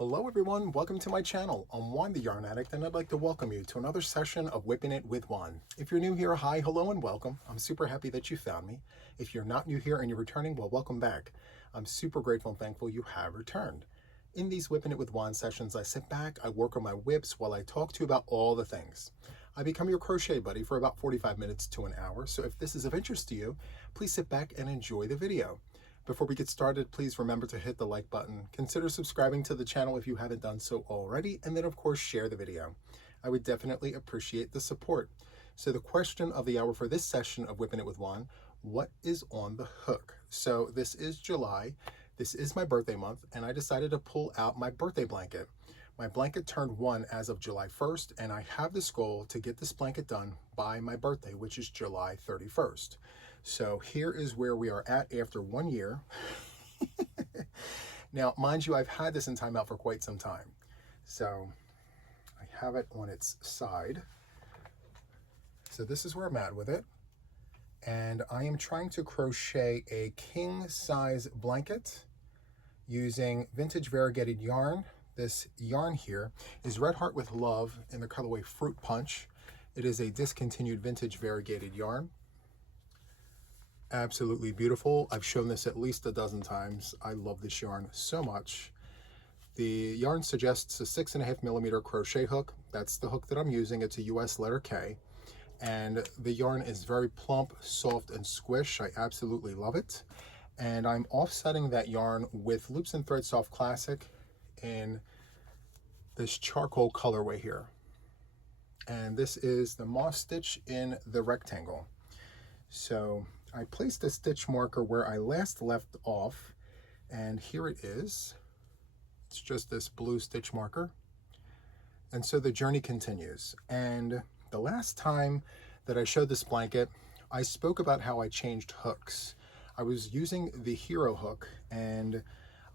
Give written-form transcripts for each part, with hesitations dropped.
Hello everyone, welcome to my channel. I'm Juan the Yarn Addict and I'd like to welcome you to another session of WIP'n It with Juan. If you're new here, hi, hello, and welcome. I'm super happy that you found me. If you're not new here and you're returning, well, welcome back. I'm super grateful and thankful you have returned. In these WIP'n It with Juan sessions, I sit back, I work on my whips while I talk to you about all the things. I become your crochet buddy for about 45 minutes to an hour, so if this is of interest to you, please sit back and enjoy the video. Before we get started, please remember to hit the like button. Consider subscribing to the channel if you haven't done so already, and then of course share the video. I would definitely appreciate the support. So the question of the hour for this session of WIP'n It with Juan, what is on the hook? So this is July, this is my birthday month, and I decided to pull out my birthday blanket. My blanket turned 1 as of July 1st, and I have this goal to get this blanket done by my birthday, which is July 31st. So here is where we are at after 1 year. Now, mind you, I've had this in timeout for quite some time. So I have it on its side. So this is where I'm at with it. And I am trying to crochet a king size blanket using vintage variegated yarn. This yarn here is Red Heart with Love in the colorway Fruit Punch. It is a discontinued vintage variegated yarn. Absolutely beautiful. I've shown this at least a dozen times. I love this yarn so much. The yarn suggests a 6.5mm crochet hook. That's the hook that I'm using. It's a US letter K. And the yarn is very plump, soft, and squish. I absolutely love it. And I'm offsetting that yarn with Loops and Thread Soft Classic in this charcoal colorway here. And this is the moss stitch in the rectangle. So I placed a stitch marker where I last left off, and here it is. It's just this blue stitch marker. And so the journey continues. And the last time that I showed this blanket, I spoke about how I changed hooks. I was using the Hero hook, and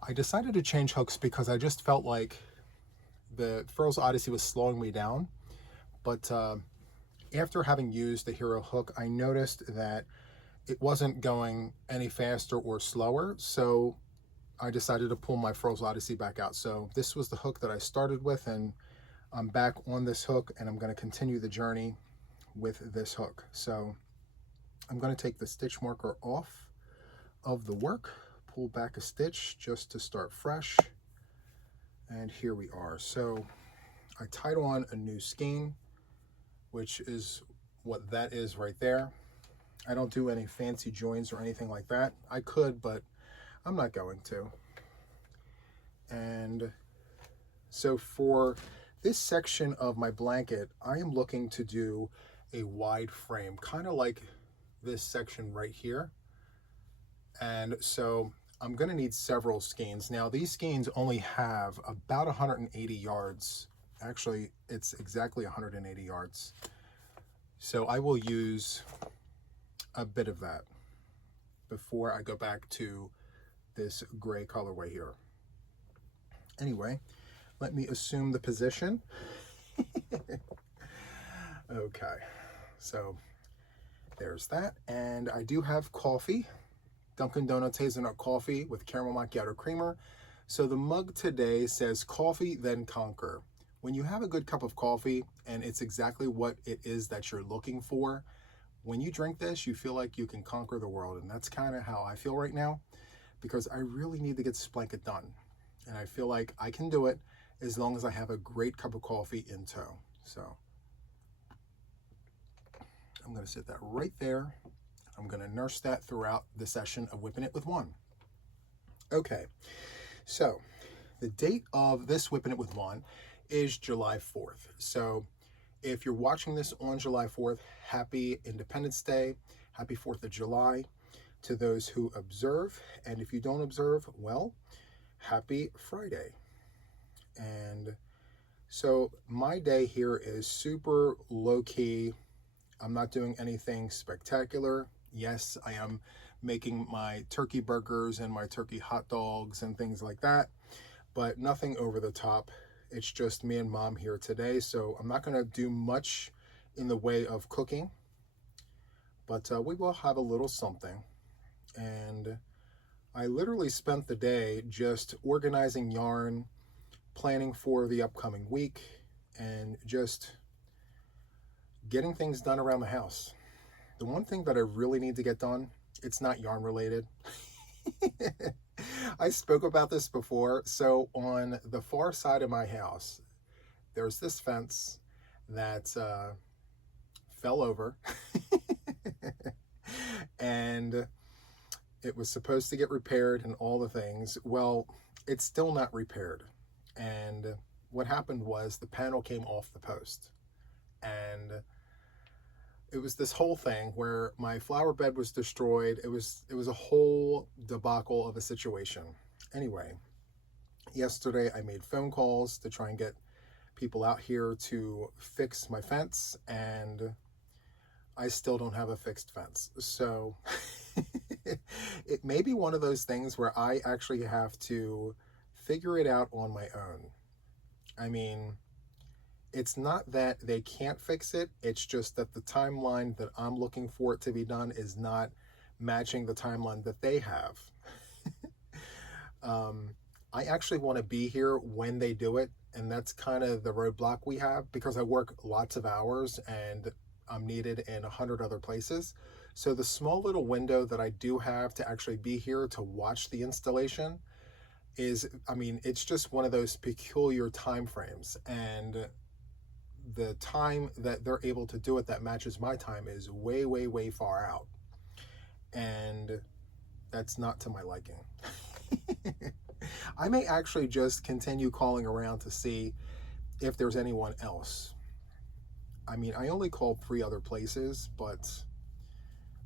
I decided to change hooks because I just felt like the Furls Odyssey was slowing me down. But after having used the Hero hook, I noticed that it wasn't going any faster or slower, so I decided to pull my Furls Odyssey back out. So this was the hook that I started with, and I'm back on this hook, and I'm going to continue the journey with this hook. So I'm going to take the stitch marker off of the work, pull back a stitch just to start fresh, and here we are. So I tied on a new skein, which is what that is right there. I don't do any fancy joins or anything like that. I could, but I'm not going to. And so for this section of my blanket, I am looking to do a wide frame, kind of like this section right here. And so I'm going to need several skeins. Now, these skeins only have about 180 yards. Actually, it's exactly 180 yards. So I will use a bit of that before I go back to this gray colorway here. Anyway, let me assume the position. Okay, so there's that. And I do have coffee, Dunkin' Donuts hazelnut coffee with caramel macchiato creamer. So the mug today says coffee, then conquer. When you have a good cup of coffee and it's exactly what it is that you're looking for, when you drink this, you feel like you can conquer the world. And that's kind of how I feel right now, because I really need to get this blanket done. And I feel like I can do it as long as I have a great cup of coffee in tow. So I'm going to sit that right there. I'm going to nurse that throughout the session of WIP'n It with Juan. Okay, so the date of this WIP'n It with Juan is July 4th. So if you're watching this on July 4th, happy Independence Day, happy 4th of July to those who observe. And if you don't observe, well, happy Friday. And so my day here is super low-key. I'm not doing anything spectacular. Yes, I am making my turkey burgers and my turkey hot dogs and things like that, but nothing over the top. It's just me and mom here today, so I'm not going to do much in the way of cooking, but we will have a little something. And I literally spent the day just organizing yarn, planning for the upcoming week and just getting things done around the house. The one thing that I really need to get done, it's not yarn related. I spoke about this before. So on the far side of my house, there's this fence that fell over and it was supposed to get repaired and all the things. Well, it's still not repaired. And what happened was the panel came off the post. And it was this whole thing where my flower bed was destroyed. It was a whole debacle of a situation. Anyway, yesterday I made phone calls to try and get people out here to fix my fence, and I still don't have a fixed fence. So it may be one of those things where I actually have to figure it out on my own. I mean, it's not that they can't fix it, it's just that the timeline that I'm looking for it to be done is not matching the timeline that they have. I actually want to be here when they do it, and that's kind of the roadblock we have, because I work lots of hours and I'm needed in 100 other places. So the small little window that I do have to actually be here to watch the installation is, I mean, it's just one of those peculiar time frames, and the time that they're able to do it that matches my time is way, way, way far out. And that's not to my liking. I may actually just continue calling around to see if there's anyone else. I mean, I only called 3 other places, but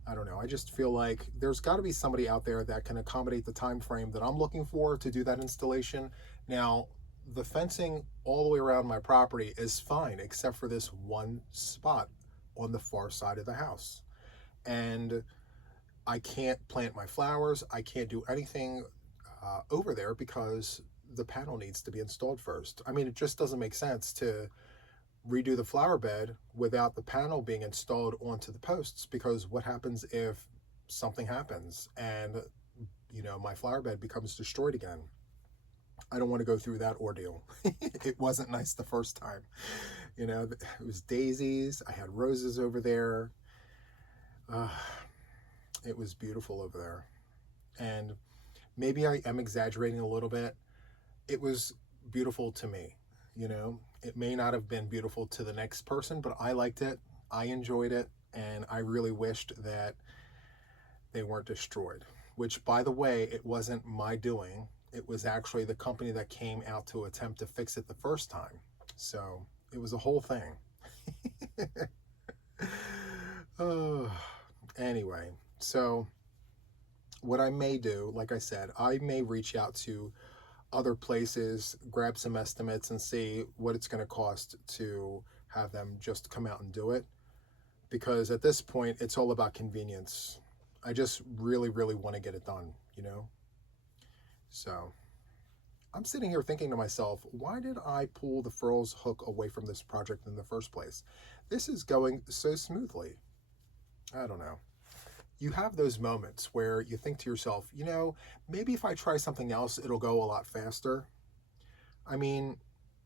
I don't know. I just feel like there's got to be somebody out there that can accommodate the time frame that I'm looking for to do that installation. Now, the fencing all the way around my property is fine, except for this one spot on the far side of the house. And I can't plant my flowers. I can't do anything over there because the panel needs to be installed first. I mean, it just doesn't make sense to redo the flower bed without the panel being installed onto the posts, because what happens if something happens and, you know, my flower bed becomes destroyed again? I don't want to go through that ordeal. It wasn't nice the first time. You know, it was daisies. I had roses over there. It was beautiful over there. And maybe I am exaggerating a little bit. It was beautiful to me, you know. It may not have been beautiful to the next person, but I liked it. I enjoyed it. And I really wished that they weren't destroyed. Which, by the way, it wasn't my doing. It was actually the company that came out to attempt to fix it the first time. So it was a whole thing. Oh, anyway, so what I may do, like I said, I may reach out to other places, grab some estimates, and see what it's going to cost to have them just come out and do it. Because at this point, it's all about convenience. I just really, really want to get it done, you know? So I'm sitting here thinking to myself, why did I pull the furls hook away from this project in the first place? This is going so smoothly. I don't know. You have those moments where you think to yourself, you know, maybe if I try something else, it'll go a lot faster. I mean,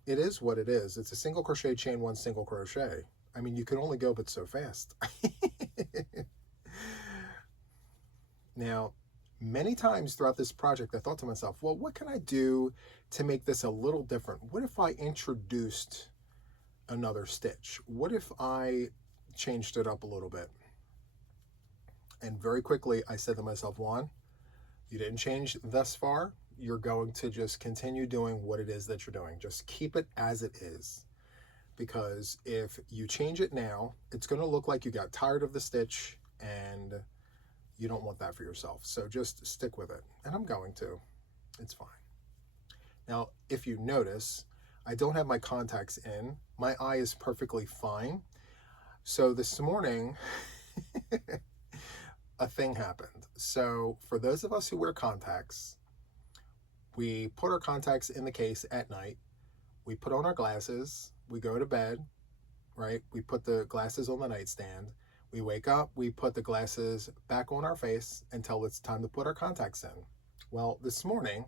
it is what it is. It's a single crochet chain, 1 single crochet. I mean, you can only go but so fast. Now, many times throughout this project, I thought to myself, well, what can I do to make this a little different? What if I introduced another stitch? What if I changed it up a little bit? And very quickly, I said to myself, Juan, you didn't change thus far. You're going to just continue doing what it is that you're doing. Just keep it as it is. Because if you change it now, it's going to look like you got tired of the stitch, and you don't want that for yourself. So just stick with it. And I'm going to. It's fine. Now, if you notice, I don't have my contacts in. My eye is perfectly fine. So this morning, a thing happened. So for those of us who wear contacts, we put our contacts in the case at night. We put on our glasses. We go to bed, right? We put the glasses on the nightstand. We wake up, we put the glasses back on our face until it's time to put our contacts in. Well, this morning,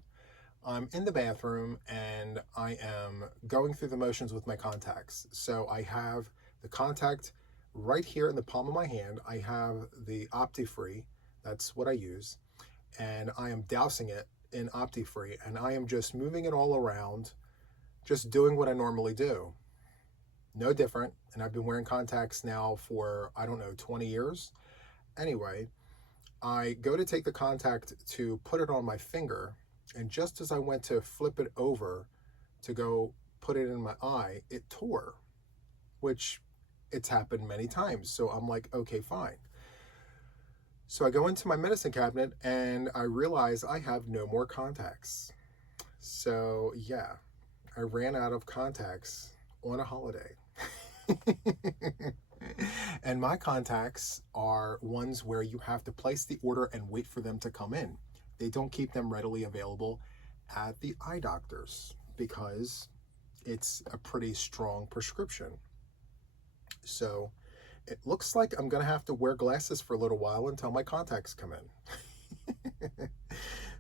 I'm in the bathroom and I am going through the motions with my contacts. So I have the contact right here in the palm of my hand. I have the OptiFree, that's what I use, and I am dousing it in OptiFree, and I am just moving it all around, just doing what I normally do. No different, and I've been wearing contacts now for, I don't know, 20 years. Anyway, I go to take the contact to put it on my finger, and just as I went to flip it over to go put it in my eye, it tore, which it's happened many times. So I'm like, okay, fine. So I go into my medicine cabinet and I realize I have no more contacts. So yeah, I ran out of contacts on a holiday. And my contacts are ones where you have to place the order and wait for them to come in. They don't keep them readily available at the eye doctors because it's a pretty strong prescription. So it looks like I'm gonna have to wear glasses for a little while until my contacts come in.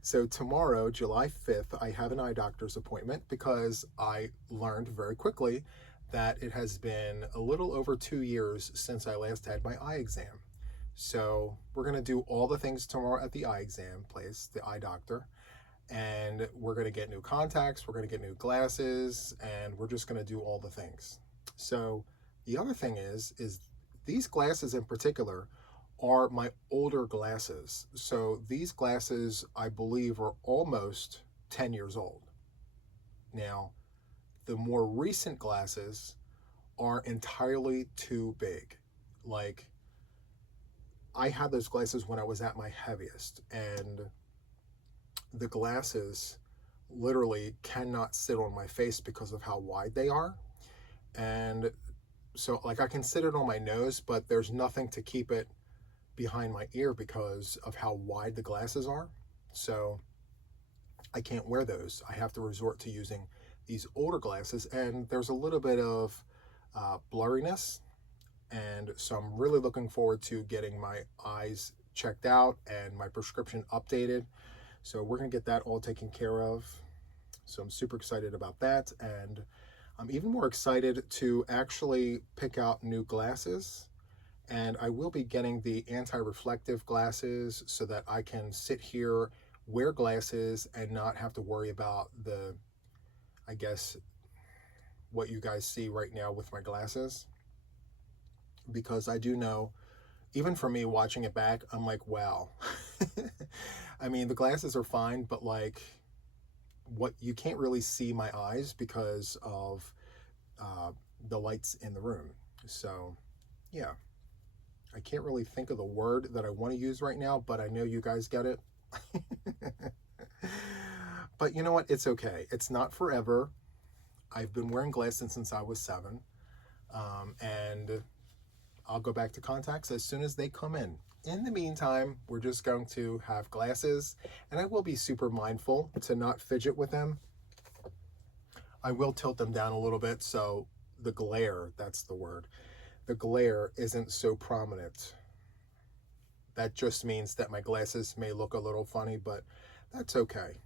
So tomorrow, July 5th, I have an eye doctor's appointment because I learned very quickly that it has been a little over 2 years since I last had my eye exam. So we're going to do all the things tomorrow at the eye exam place, the eye doctor, and we're going to get new contacts, we're going to get new glasses, and we're just going to do all the things. So the other thing is these glasses in particular are my older glasses. So these glasses, I believe, are almost 10 years old. Now, the more recent glasses are entirely too big. Like, I had those glasses when I was at my heaviest, and the glasses literally cannot sit on my face because of how wide they are. And so, like, I can sit it on my nose, but there's nothing to keep it behind my ear because of how wide the glasses are. So I can't wear those. I have to resort to using these older glasses, and there's a little bit of blurriness, and so I'm really looking forward to getting my eyes checked out and my prescription updated. So we're going to get that all taken care of. So I'm super excited about that, and I'm even more excited to actually pick out new glasses. And I will be getting the anti-reflective glasses so that I can sit here, wear glasses, and not have to worry about the, I guess, what you guys see right now with my glasses. Because I do know, even for me watching it back, I'm like, wow. I mean, the glasses are fine, but like, what, you can't really see my eyes because of the lights in the room. So yeah, I can't really think of the word that I want to use right now, but I know you guys get it. But you know what? It's okay. It's not forever. I've been wearing glasses since I was 7. And I'll go back to contacts as soon as they come in. In the meantime, we're just going to have glasses, and I will be super mindful to not fidget with them. I will tilt them down a little bit so the glare, that's the word, the glare isn't so prominent. That just means that my glasses may look a little funny, but that's okay.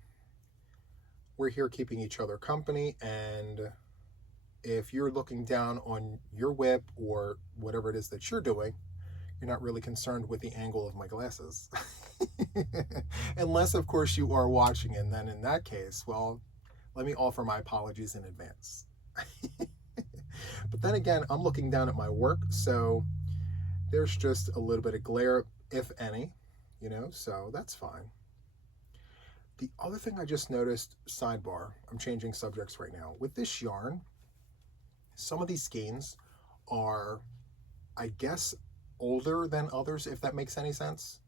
We're here keeping each other company, and if you're looking down on your WIP or whatever it is that you're doing, you're not really concerned with the angle of my glasses. Unless, of course, you are watching, and then in that case, well, let me offer my apologies in advance. But then again, I'm looking down at my work, so there's just a little bit of glare, if any, so that's fine. The other thing I just noticed, sidebar, I'm changing subjects right now. With this yarn, some of these skeins are, I guess, older than others, if that makes any sense.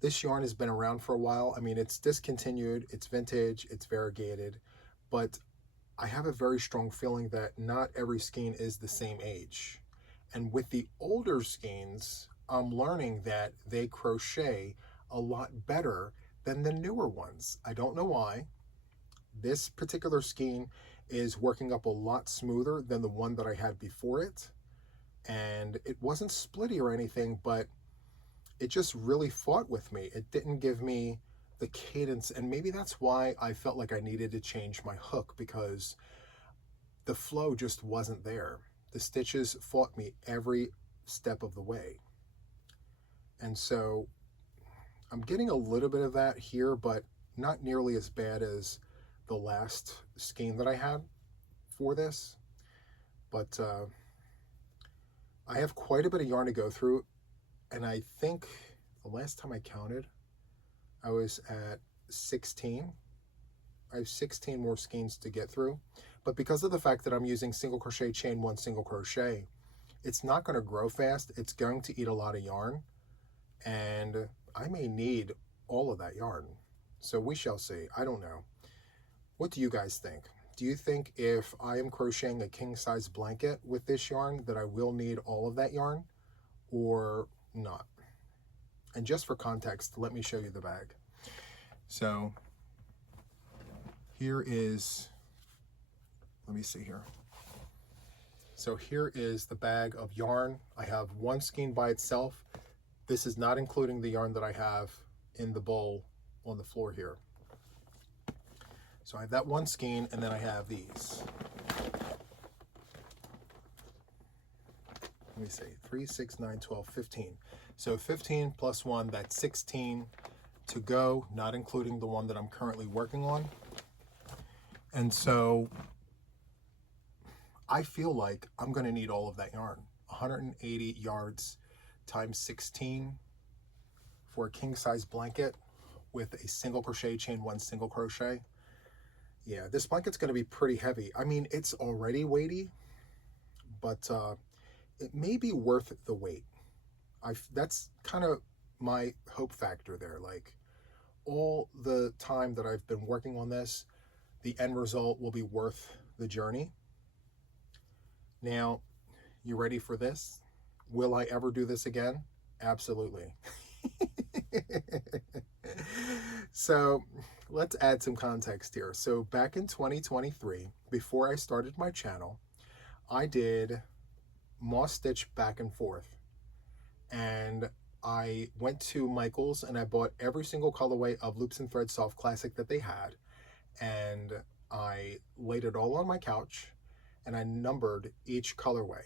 This yarn has been around for a while. I mean, it's discontinued, it's vintage, it's variegated, but I have a very strong feeling that not every skein is the same age. And with the older skeins, I'm learning that they crochet a lot better than the newer ones. I don't know why. This particular skein is working up a lot smoother than the one that I had before it. And it wasn't splitty or anything, but it just really fought with me. It didn't give me the cadence, and maybe that's why I felt like I needed to change my hook, because the flow just wasn't there. The stitches fought me every step of the way. And so I'm getting a little bit of that here, but not nearly as bad as the last skein that I had for this. But I have quite a bit of yarn to go through, and I think the last time I counted, I was at 16. I have 16 more skeins to get through, but because of the fact that I'm using single crochet, chain one, single crochet, it's not going to grow fast. It's going to eat a lot of yarn, and I may need all of that yarn. So we shall see. I don't know. What do you guys think? Do you think if I am crocheting a king size blanket with this yarn that I will need all of that yarn or not? And just for context, let me show you the bag. So here is, let me see here. So here is the bag of yarn. I have one skein by itself. This is not including the yarn that I have in the bowl on the floor here. So I have that one skein, and then I have these. Let me see, 3, 6, 9, 12, 15. So 15 plus 1, that's 16 to go, not including the one that I'm currently working on. And so I feel like I'm going to need all of that yarn. 180 yards times 16 for a king size blanket with a single crochet, chain one, single crochet. Yeah, this blanket's going to be pretty heavy. I mean, it's already weighty, but it may be worth the weight. That's kind of my hope factor there. Like, all the time that I've been working on this, the end result will be worth the journey. Now, you ready for this? Will I ever do this again? Absolutely. So let's add some context here. So back in 2023, before I started my channel, I did moss stitch back and forth. And I went to Michael's and I bought every single colorway of Loops and Threads Soft Classic that they had. And I laid it all on my couch and I numbered each colorway.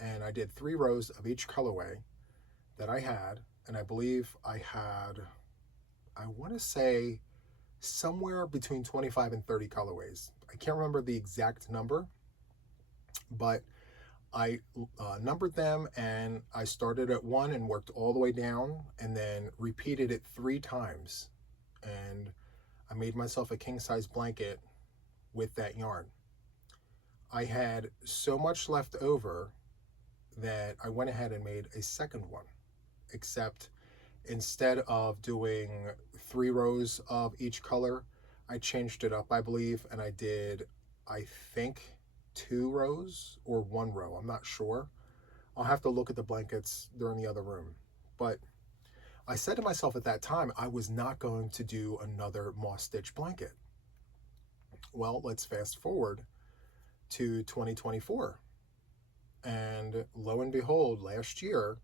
And I did 3 rows of each colorway that I had. And I believe I had, I want to say, somewhere between 25 and 30 colorways. I can't remember the exact number, but I numbered them, and I started at 1 and worked all the way down, and then repeated it 3 times. And I made myself a king-size blanket with that yarn. I had so much left over that I went ahead and made a second one, except instead of doing 3 rows of each color, I changed it up, I believe, and I did, I think, 2 rows or 1 row. I'm not sure. I'll have to look at the blankets. They're in the other room. But I said to myself at that time, I was not going to do another moss stitch blanket. Well, let's fast forward to 2024. And lo and behold, last year,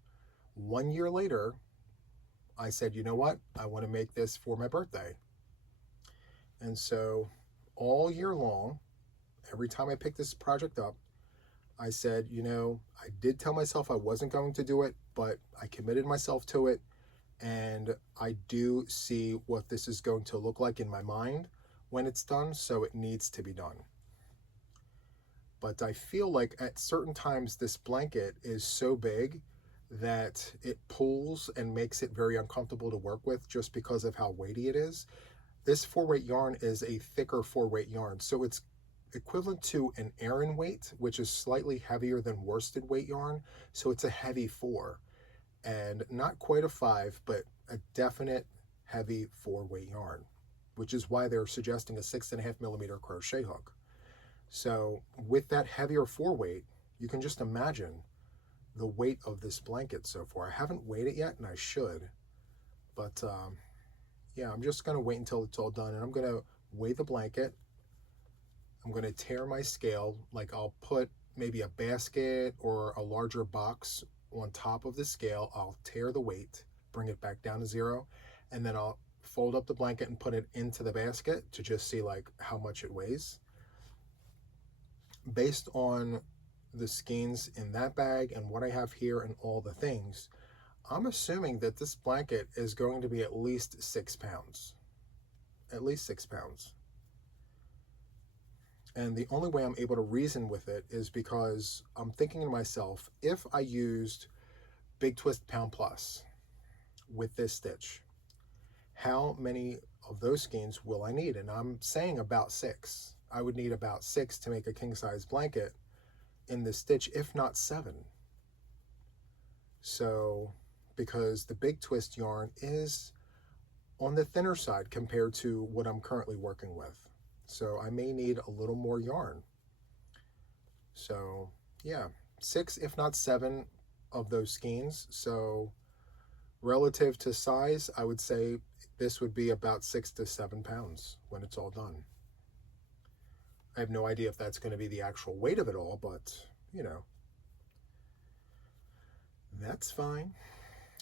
1 year later, I said, you know what? I want to make this for my birthday. And so all year long, every time I picked this project up, I said, you know, I did tell myself I wasn't going to do it, but I committed myself to it. And I do see what this is going to look like in my mind when it's done, so it needs to be done. But I feel like at certain times this blanket is so big that it pulls and makes it very uncomfortable to work with just because of how weighty it is. This 4-weight yarn is a thicker 4-weight yarn, so it's equivalent to an Aran weight, which is slightly heavier than worsted weight yarn, so it's a heavy 4, and not quite a 5, but a definite heavy 4-weight yarn, which is why they're suggesting a 6.5mm crochet hook. So with that heavier 4-weight, you can just imagine the weight of this blanket so far. I haven't weighed it yet, and I should, but yeah, I'm just going to wait until it's all done, and I'm going to weigh the blanket. I'm going to tear my scale, like I'll put maybe a basket or a larger box on top of the scale. I'll tear the weight, bring it back down to 0, and then I'll fold up the blanket and put it into the basket to just see like how much it weighs. Based on the skeins in that bag and what I have here and all the things, I'm assuming that this blanket is going to be at least 6 pounds. At least 6 pounds. And the only way I'm able to reason with it is because I'm thinking to myself, if I used Big Twist Pound Plus with this stitch, how many of those skeins will I need? And I'm saying about 6. I would need about 6 to make a king size blanket in this stitch, if not 7. So, because the Big Twist yarn is on the thinner side compared to what I'm currently working with. So I may need a little more yarn. So yeah, 6 if not 7 of those skeins. So relative to size, I would say this would be about 6 to 7 pounds when it's all done. I have no idea if that's going to be the actual weight of it all, but you know, that's fine.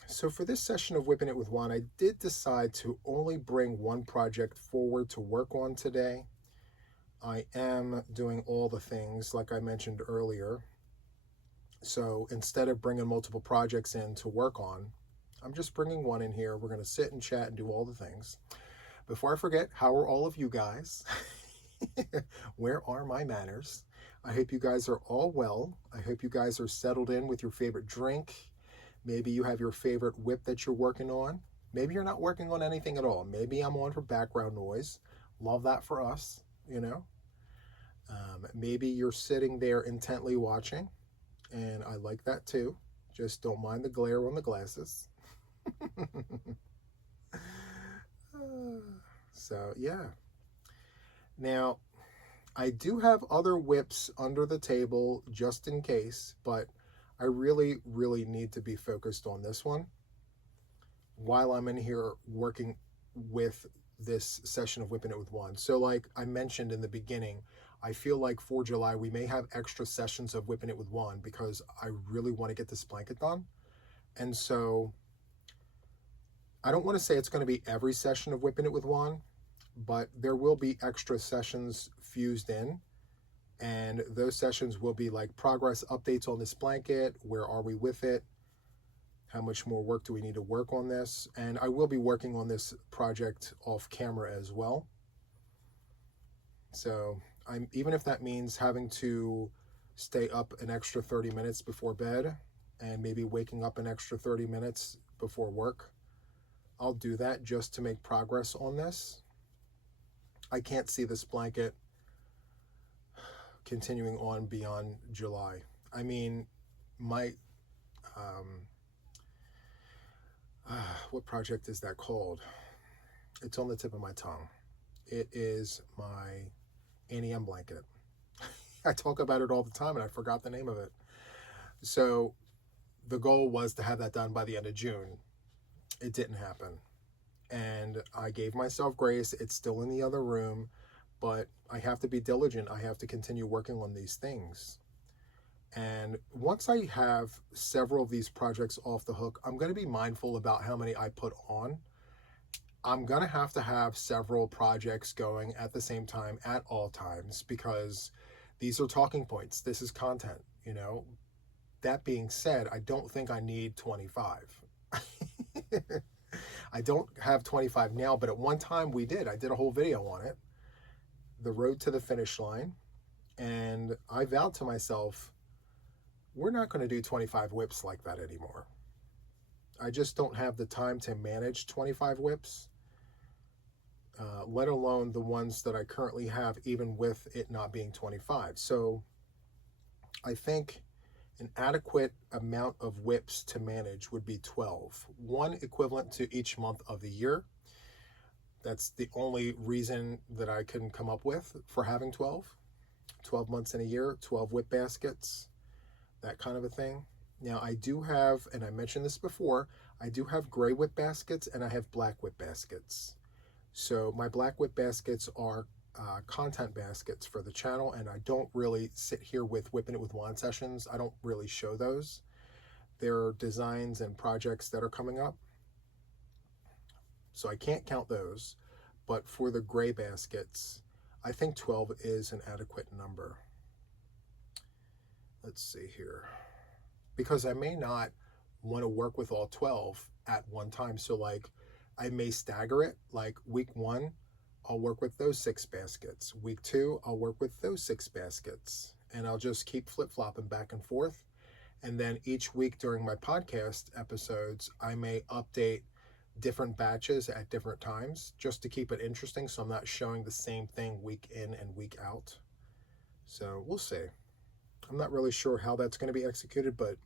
So for this session of Whipping It with Juan, I did decide to only bring one project forward to work on today. I am doing all the things like I mentioned earlier. So instead of bringing multiple projects in to work on, I'm just bringing one in here. We're going to sit and chat and do all the things. Before I forget, how are all of you guys? Where are my manners? I hope you guys are all well. I hope you guys are settled in with your favorite drink. Maybe you have your favorite whip that you're working on. Maybe you're not working on anything at all. Maybe I'm on for background noise. Love that for us, you know. Maybe you're sitting there intently watching, and I like that too. Just don't mind the glare on the glasses. So yeah. Now, I do have other whips under the table just in case, but I really, really need to be focused on this one while I'm in here working with this session of Whipping It with Juan. So like I mentioned in the beginning, I feel like for July, we may have extra sessions of Whipping It with Juan because I really want to get this blanket done. And so I don't want to say it's going to be every session of Whipping It with Juan, but there will be extra sessions fused in. And those sessions will be like progress updates on this blanket. Where are we with it? How much more work do we need to work on this? And I will be working on this project off camera as well. So even if that means having to stay up an extra 30 minutes before bed and maybe waking up an extra 30 minutes before work, I'll do that just to make progress on this. I can't see this blanket continuing on beyond July. I mean, my what project is that called? It's on the tip of my tongue. It is my Annie M blanket. I talk about it all the time and I forgot the name of it. So the goal was to have that done by the end of June. It didn't happen. And I gave myself grace. It's still in the other room, but I have to be diligent. I have to continue working on these things. And once I have several of these projects off the hook, I'm going to be mindful about how many I put on. I'm going to have several projects going at the same time at all times because these are talking points. This is content, you know. That being said, I don't think I need 25. I don't have 25 now, but at one time we did. I did a whole video on it, the road to the finish line. And I vowed to myself, we're not going to do 25 whips like that anymore. I just don't have the time to manage 25 whips, let alone the ones that I currently have, even with it not being 25. So I think an adequate amount of whips to manage would be 12, one equivalent to each month of the year. That's the only reason that I can come up with for having 12 months in a year, 12 whip baskets, that kind of a thing. Now I do have, and I mentioned this before, I do have gray whip baskets and I have black whip baskets. So my black whip baskets are content baskets for the channel, and I don't really sit here with Whipping It with Juan sessions. I don't really show those. There are designs and projects that are coming up. so I can't count those. But for the gray baskets, I think 12 is an adequate number. Let's see here. Because I may not want to work with all 12 at one time. So like I may stagger it. Like week 1, I'll work with those 6 baskets. Week 2, I'll work with those 6 baskets. And I'll just keep flip-flopping back and forth. And then each week during my podcast episodes, I may update different batches at different times just to keep it interesting, so I'm not showing the same thing week in and week out. So we'll see. I'm not really sure how that's going to be executed, but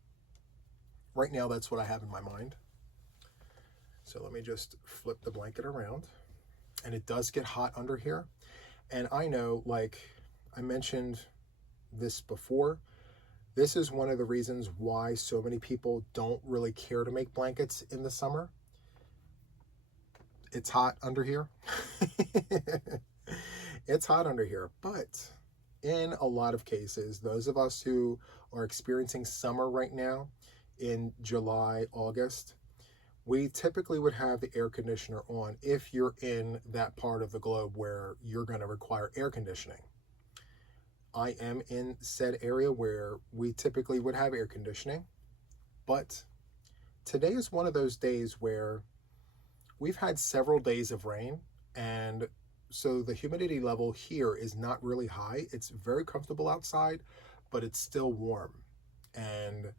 right now that's what I have in my mind. So let me just flip the blanket around. And it does get hot under here. And I know, like I mentioned this before, this is one of the reasons why so many people don't really care to make blankets in the summer. It's hot under here. It's hot under here. But in a lot of cases, those of us who are experiencing summer right now in July, August, we typically would have the air conditioner on if you're in that part of the globe where you're going to require air conditioning. I am in said area where we typically would have air conditioning, but today is one of those days where we've had several days of rain, and so the humidity level here is not really high. It's very comfortable outside, but it's still warm. And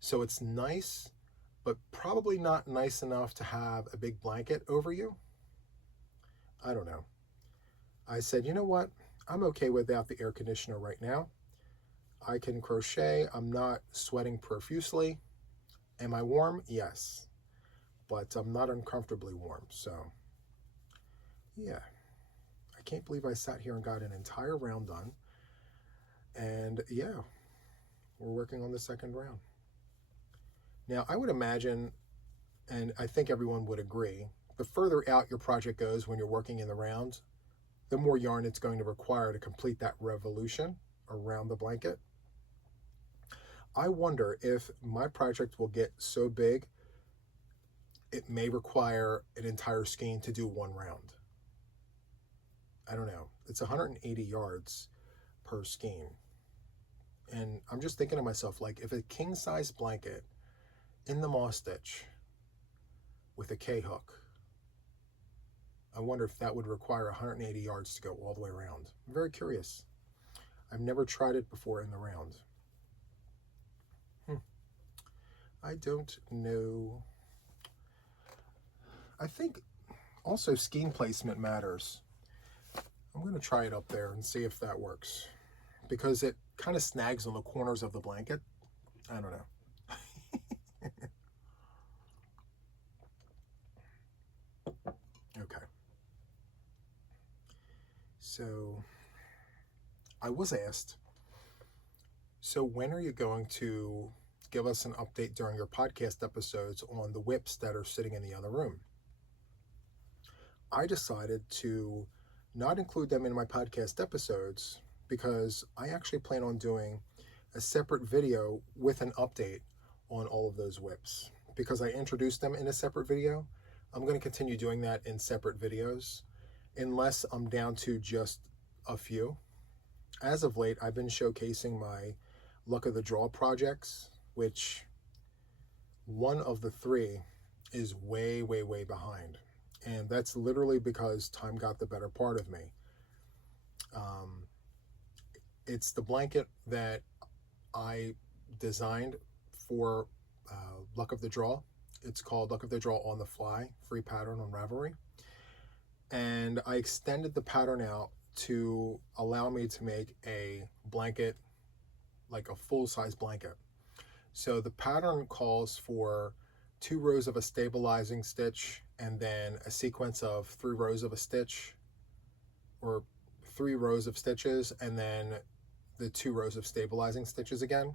so it's nice, but probably not nice enough to have a big blanket over you. I don't know. I said, you know what? I'm okay without the air conditioner right now. I can crochet. I'm not sweating profusely. Am I warm? Yes. But I'm not uncomfortably warm. So, yeah. I can't believe I sat here and got an entire round done. And yeah, we're working on the second round. Now, I would imagine, and I think everyone would agree, the further out your project goes when you're working in the round, the more yarn it's going to require to complete that revolution around the blanket. I wonder if my project will get so big, it may require an entire skein to do one round. I don't know. It's 180 yards per skein. And I'm just thinking to myself, like, if a king-size blanket in the moss stitch with a K-hook, I wonder if that would require 180 yards to go all the way around. I'm very curious. I've never tried it before in the round. I don't know. I think also skein placement matters. I'm going to try it up there and see if that works, because it kind of snags on the corners of the blanket. I don't know. Okay. So I was asked, so when are you going to give us an update during your podcast episodes on the WIPs that are sitting in the other room? I decided to not include them in my podcast episodes because I actually plan on doing a separate video with an update on all of those WIPs. Because I introduced them in a separate video, I'm going to continue doing that in separate videos unless I'm down to just a few. As of late, I've been showcasing my Luck of the Draw projects, which one of the 3 is way, way, way behind. And that's literally because time got the better part of me. It's the blanket that I designed for Luck of the Draw. It's called Luck of the Draw on the Fly, free pattern on Ravelry. And I extended the pattern out to allow me to make a blanket, like a full-size blanket. So the pattern calls for 2 rows of a stabilizing stitch and then a sequence of 3 rows of a stitch, or 3 rows of stitches and then the 2 rows of stabilizing stitches again.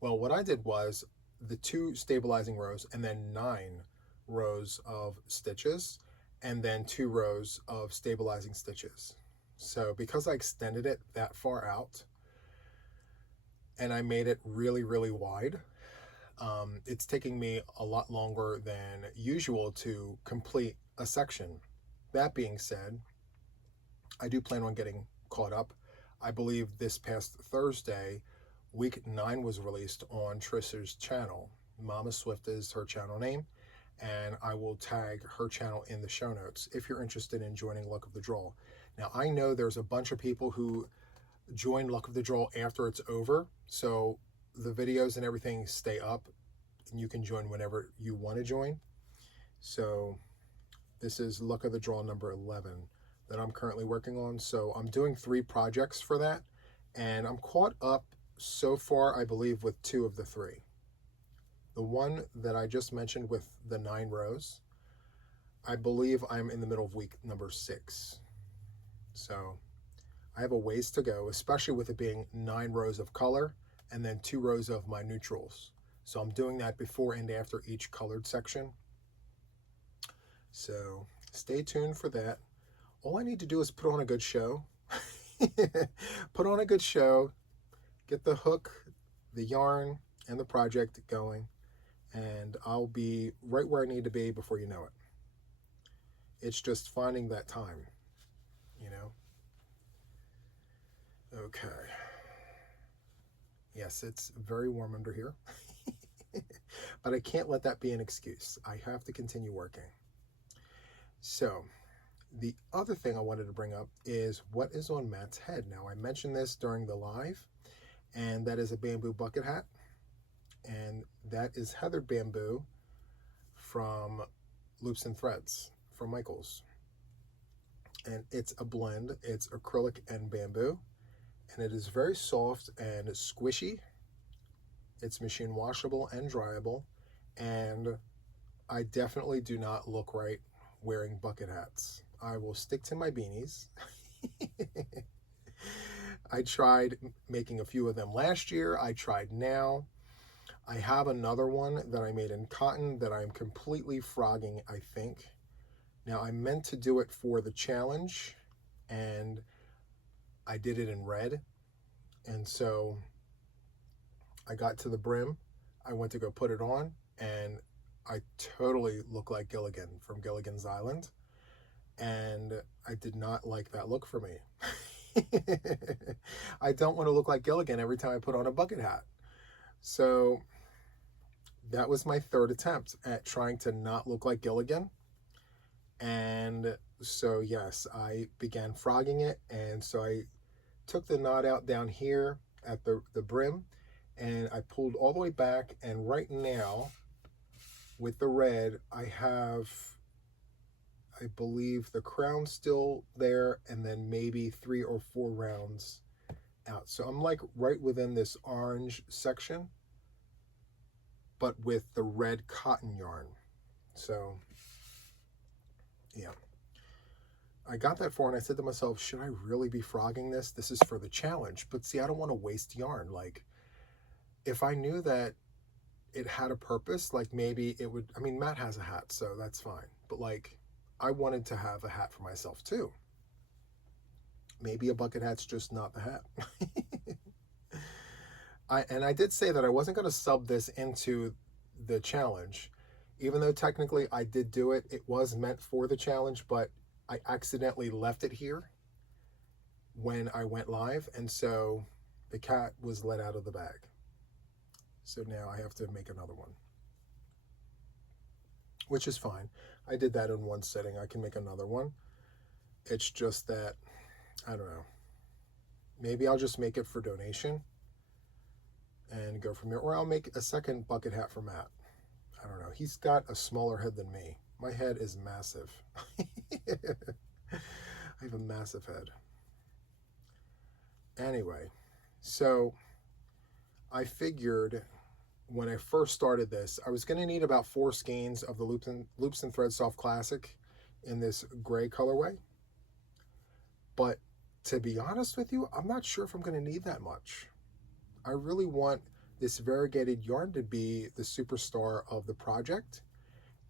Well, what I did was the 2 stabilizing rows and then 9 rows of stitches and then 2 rows of stabilizing stitches. So because I extended it that far out and I made it really, really wide, it's taking me a lot longer than usual to complete a section. That being said, I do plan on getting caught up. I believe this past Thursday, week 9 was released on Trisha's channel. Mama Swift is her channel name, and I will tag her channel in the show notes if you're interested in joining Luck of the Draw. Now, I know there's a bunch of people who join Luck of the Draw after it's over, so the videos and everything stay up, and you can join whenever you want to join. So this is Luck of the Draw number 11 that I'm currently working on. So I'm doing 3 projects for that, and I'm caught up so far, I believe, with 2 of the 3. The one that I just mentioned with the 9 rows, I believe I'm in the middle of week number 6. So I have a ways to go, especially with it being 9 rows of color and then 2 rows of my neutrals. So I'm doing that before and after each colored section. So stay tuned for that. All I need to do is put on a good show. Put on a good show, get the hook, the yarn, and the project going, and I'll be right where I need to be before you know it. It's just finding that time, you know? Okay. Yes, it's very warm under here, but I can't let that be an excuse. I have to continue working. So, the other thing I wanted to bring up is what is on Matt's head. Now, I mentioned this during the live, and that is a bamboo bucket hat, and that is heathered bamboo from Loops and Threads from Michaels. And it's a blend. It's acrylic and bamboo, and it is very soft and squishy. It's machine washable and dryable, and I definitely do not look right wearing bucket hats. I will stick to my beanies. I tried making a few of them last year. I tried now. I have another one that I made in cotton that I'm completely frogging, I think. Now, I meant to do it for the challenge, and I did it in red. And so I got to the brim. I went to go put it on, and I totally look like Gilligan from Gilligan's Island. And I did not like that look for me. I don't want to look like Gilligan every time I put on a bucket hat. So that was my 3rd attempt at trying to not look like Gilligan. And so, yes, I began frogging it. And so I took the knot out down here at the brim, and I pulled all the way back. And right now, with the red, I have, I believe, the crown still there, and then maybe 3 or 4 rounds out. So I'm like right within this orange section, but with the red cotton yarn. So yeah, I got that for, and I said to myself, should I really be frogging this? This is for the challenge. But see, I don't want to waste yarn. Like, if I knew that it had a purpose, like maybe it would, I mean, Matt has a hat, so that's fine. But like, I wanted to have a hat for myself too. Maybe a bucket hat's just not the hat. I did say that I wasn't going to sub this into the challenge, even though technically I did do it. It was meant for the challenge, but I accidentally left it here when I went live, and so the cat was let out of the bag. So now I have to make another one, which is fine. I did that in one sitting. I can make another one. It's just that, I don't know. Maybe I'll just make it for donation and go from there. Or I'll make a second bucket hat for Matt. I don't know. He's got a smaller head than me. My head is massive. I have a massive head. Anyway, so I figured when I first started this, I was going to need about 4 skeins of the Loops and Threads Soft Classic in this gray colorway. But to be honest with you, I'm not sure if I'm going to need that much. I really want this variegated yarn to be the superstar of the project.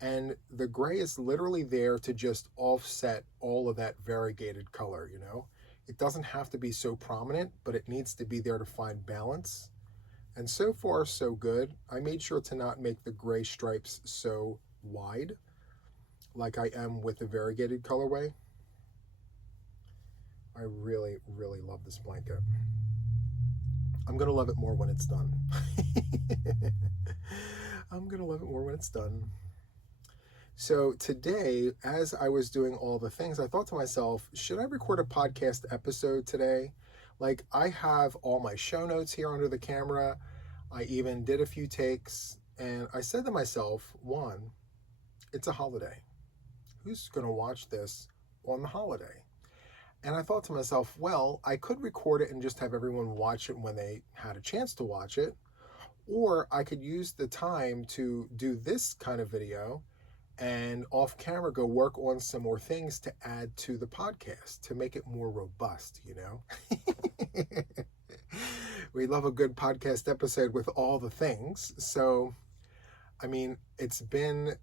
And the gray is literally there to just offset all of that variegated color, you know? It doesn't have to be so prominent, but it needs to be there to find balance. And so far, so good. I made sure to not make the gray stripes so wide. like I am with the variegated colorway. I really, really love this blanket. I'm going to love it more when it's done. I'm going to love it more when it's done. So today, as I was doing all the things, I thought to myself, should I record a podcast episode today? Like, I have all my show notes here under the camera. I even did a few takes, and I said to myself, Juan, it's a holiday. Who's going to watch this on the holiday? And I thought to myself, well, I could record it and just have everyone watch it when they had a chance to watch it, or I could use the time to do this kind of video and off camera go work on some more things to add to the podcast to make it more robust, you know? We love a good podcast episode with all the things. So, I mean, it's been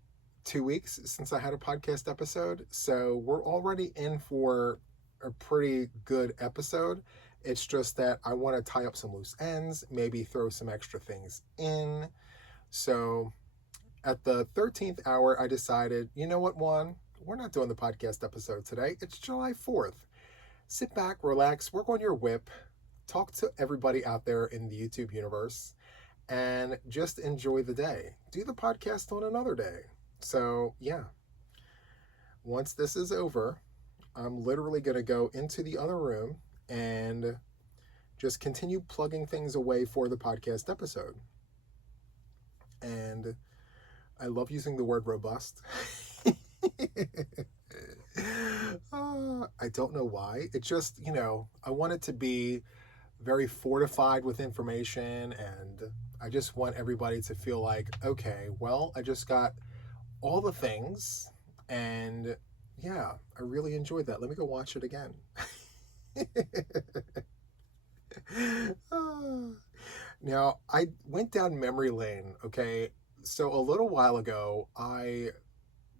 2 weeks since I had a podcast episode, so we're already in for a pretty good episode. It's just that I want to tie up some loose ends, maybe throw some extra things in. So at the 13th hour, I decided, you know what, Juan? We're not doing the podcast episode today. It's July 4th. Sit back, relax, work on your whip, talk to everybody out there in the YouTube universe, and just enjoy the day. Do the podcast on another day. So, yeah. Once this is over, I'm literally going to go into the other room and just continue plugging things away for the podcast episode. And I love using the word robust. I don't know why. It just, I want it to be very fortified with information, and I just want everybody to feel like, okay, well, I just got all the things, and yeah, I really enjoyed that. Let me go watch it again. Now, I went down memory lane, okay? So a little while ago, I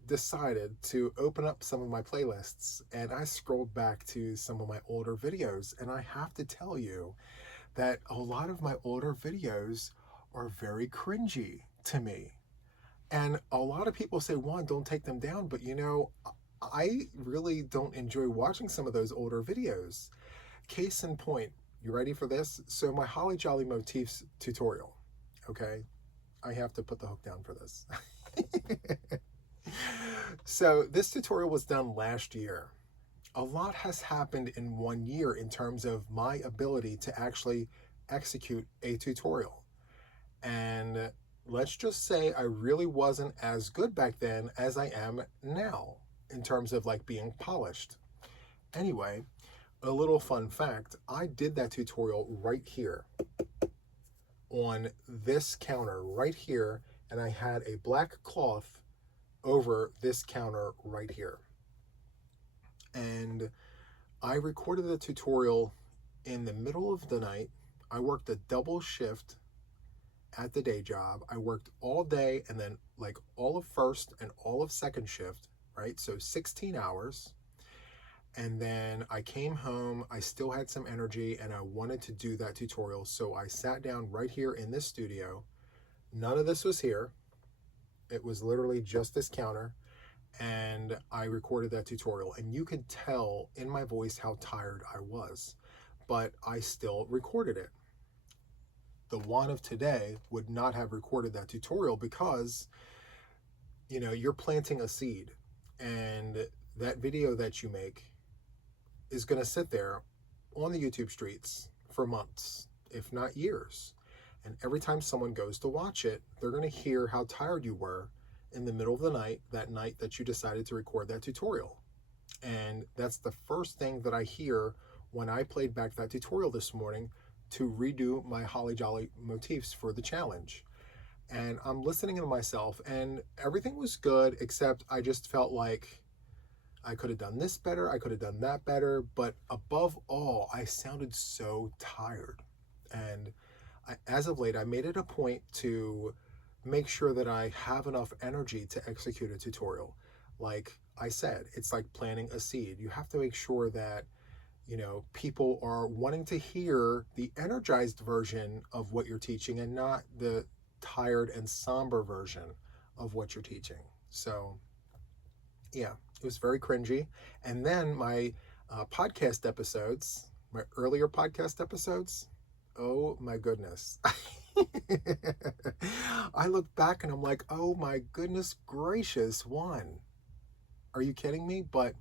decided to open up some of my playlists, and I scrolled back to some of my older videos, and I have to tell you that a lot of my older videos are very cringy to me. And a lot of people say, Juan, don't take them down. But I really don't enjoy watching some of those older videos. Case in point, you ready for this? So my Holly Jolly Motifs tutorial, okay? I have to put the hook down for this. So this tutorial was done last year. A lot has happened in 1 year in terms of my ability to actually execute a tutorial. And let's just say I really wasn't as good back then as I am now in terms of like being polished. Anyway, a little fun fact, I did that tutorial right here on this counter right here, and I had a black cloth over this counter right here. And I recorded the tutorial in the middle of the night. I worked a double shift at the day job. I worked all day and then like all of first and all of second shift, right? So 16 hours. And then I came home, I still had some energy and I wanted to do that tutorial. So I sat down right here in this studio. None of this was here. It was literally just this counter. And I recorded that tutorial. And you could tell in my voice how tired I was. But I still recorded it. The Juan of today would not have recorded that tutorial because, you're planting a seed. And that video that you make is going to sit there on the YouTube streets for months, if not years. And every time someone goes to watch it, they're going to hear how tired you were in the middle of the night, that night that you decided to record that tutorial. And that's the first thing that I hear when I played back that tutorial this morning to redo my Holly Jolly motifs for the challenge. And I'm listening to myself, and everything was good, except I just felt like I could have done this better, I could have done that better, but above all, I sounded so tired. And as of late, I made it a point to make sure that I have enough energy to execute a tutorial. Like I said, it's like planting a seed. You have to make sure that, people are wanting to hear the energized version of what you're teaching and not the tired and somber version of what you're teaching. So Yeah, it was very cringy. And then my podcast episodes, my earlier podcast episodes, oh my goodness. I look back and I'm like, oh my goodness gracious, Juan, are you kidding me? But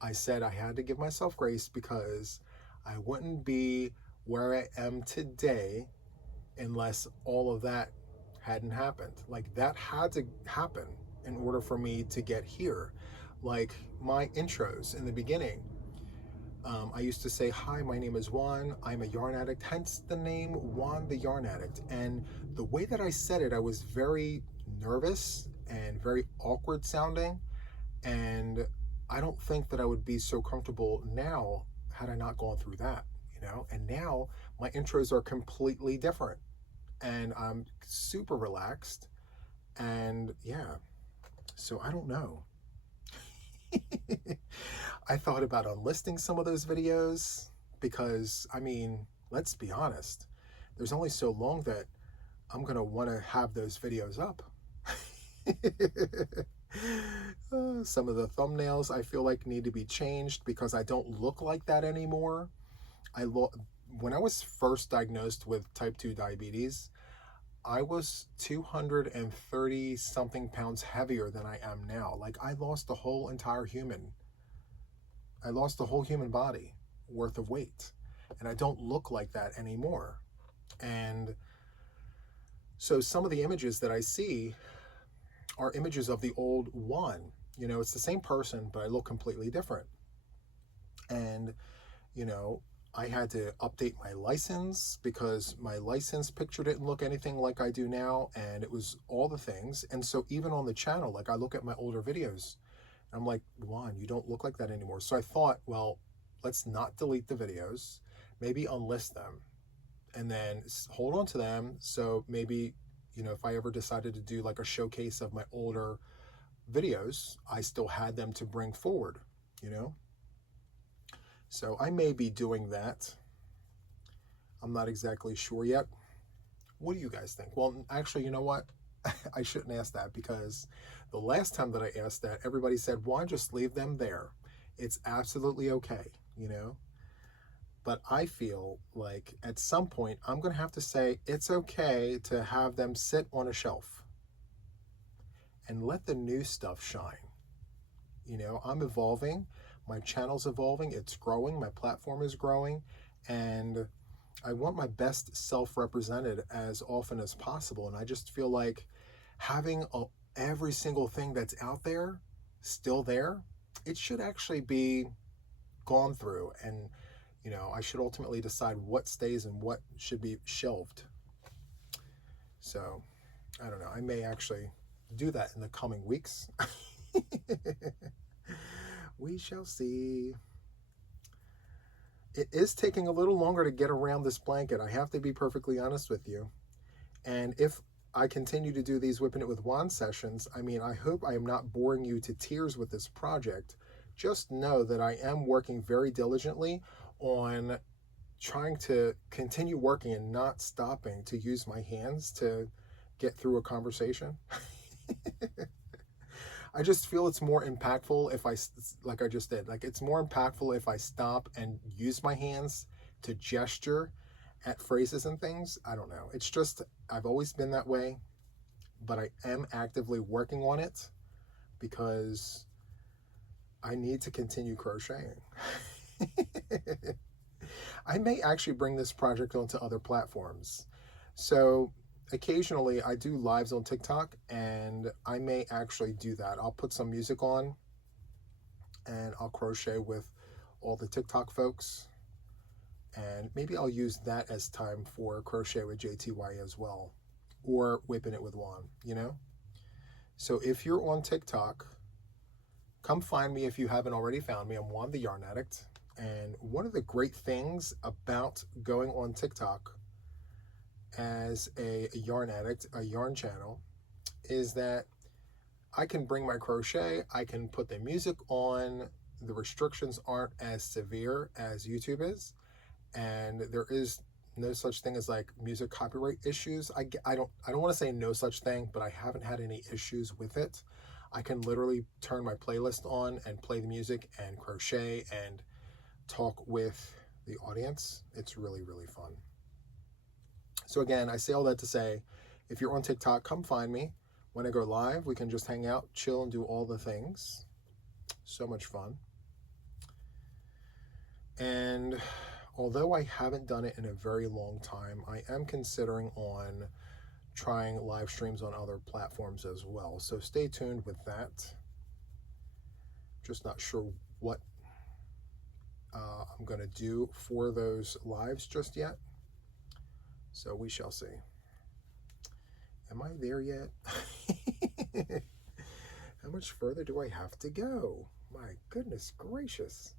I said I had to give myself grace because I wouldn't be where I am today unless all of that hadn't happened. Like, that had to happen in order for me to get here. Like my intros in the beginning, I used to say, hi, my name is Juan. I'm a yarn addict, hence the name Juan the Yarn Addict. And the way that I said it, I was very nervous and very awkward sounding. And I don't think that I would be so comfortable now had I not gone through that, you know? And now my intros are completely different and I'm super relaxed. And yeah, so I don't know. I thought about unlisting some of those videos because, I mean, let's be honest, there's only so long that I'm going to want to have those videos up. Some of the thumbnails I feel like need to be changed because I don't look like that anymore. When I was first diagnosed with type 2 diabetes, I was 230 something pounds heavier than I am now. Like, I lost the whole entire human. I lost the whole human body worth of weight. And I don't look like that anymore. And so some of the images that I see are images of the old Juan. You know, it's the same person, but I look completely different. And, you know, I had to update my license because my license picture didn't look anything like I do now, and it was all the things. And so even on the channel, like, I look at my older videos, and I'm like, Juan, you don't look like that anymore. So I thought, well, let's not delete the videos, maybe unlist them, and then hold on to them. So maybe, you know, if I ever decided to do like a showcase of my older videos, I still had them to bring forward, you know? So I may be doing that. I'm not exactly sure yet. What do you guys think? Well, actually, you know what? I shouldn't ask that because the last time that I asked that, everybody said, why just leave them there? It's absolutely okay, you know? But I feel like at some point, I'm going to have to say it's okay to have them sit on a shelf and let the new stuff shine. You know, I'm evolving, my channel's evolving, it's growing, my platform is growing, and I want my best self represented as often as possible. And I just feel like having every single thing that's out there still there, it should actually be gone through. And, you know, I should ultimately decide what stays and what should be shelved. So, I don't know. I may actually do that in the coming weeks. We shall see. It is taking a little longer to get around this blanket. I have to be perfectly honest with you. And if I continue to do these Whipping It with Juan sessions, I mean, I hope I am not boring you to tears with this project. Just know that I am working very diligently on trying to continue working and not stopping to use my hands to get through a conversation. I just feel it's more impactful if like I just did, like it's more impactful if I stop and use my hands to gesture at phrases and things. I don't know. It's just, I've always been that way, but I am actively working on it because I need to continue crocheting. I may actually bring this project onto other platforms. So occasionally I do lives on TikTok, and I may actually do that. I'll put some music on and I'll crochet with all the TikTok folks, and maybe I'll use that as time for Crochet with JTY as well, or Whipping It with Juan, you know? So if you're on TikTok, come find me if you haven't already found me. I'm Juan the Yarn Addict. And one of the great things about going on TikTok as a yarn addict, a yarn channel, is that I can bring my crochet, I can put the music on, the restrictions aren't as severe as YouTube is, and there is no such thing as like music copyright issues. I don't want to say no such thing, but I haven't had any issues with it. I can literally turn my playlist on and play the music and crochet and talk with the audience. It's really, really fun. So again, I say all that to say, if you're on TikTok, come find me. When I go live, we can just hang out, chill, and do all the things. So much fun. And although I haven't done it in a very long time, I am considering on trying live streams on other platforms as well. So stay tuned with that. Just not sure what I'm going to do for those lives just yet. So we shall see. Am I there yet? How much further do I have to go? My goodness gracious.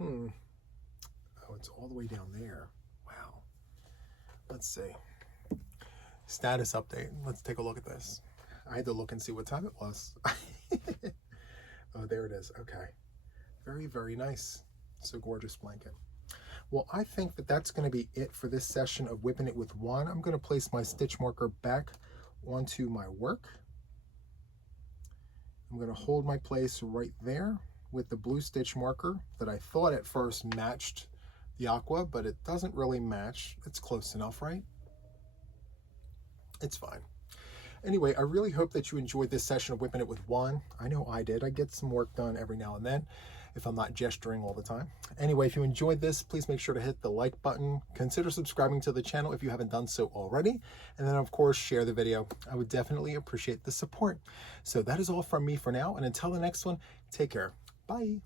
Oh, it's all the way down there. Wow. Let's see. Status update. Let's take a look at this. I had to look and see what time it was. Oh, there it is. Okay. Very, very nice. So gorgeous blanket. Well, I think that that's going to be it for this session of WIP'n It with Juan. I'm going to place my stitch marker back onto my work. I'm going to hold my place right there with the blue stitch marker that I thought at first matched the aqua, but it doesn't really match. It's close enough, right? It's fine. Anyway, I really hope that you enjoyed this session of WIP'n It with Juan. I know I did. I get some work done every now and then if I'm not gesturing all the time. Anyway, if you enjoyed this, please make sure to hit the like button. Consider subscribing to the channel if you haven't done so already. And then, of course, share the video. I would definitely appreciate the support. So that is all from me for now. And until the next one, take care. Bye.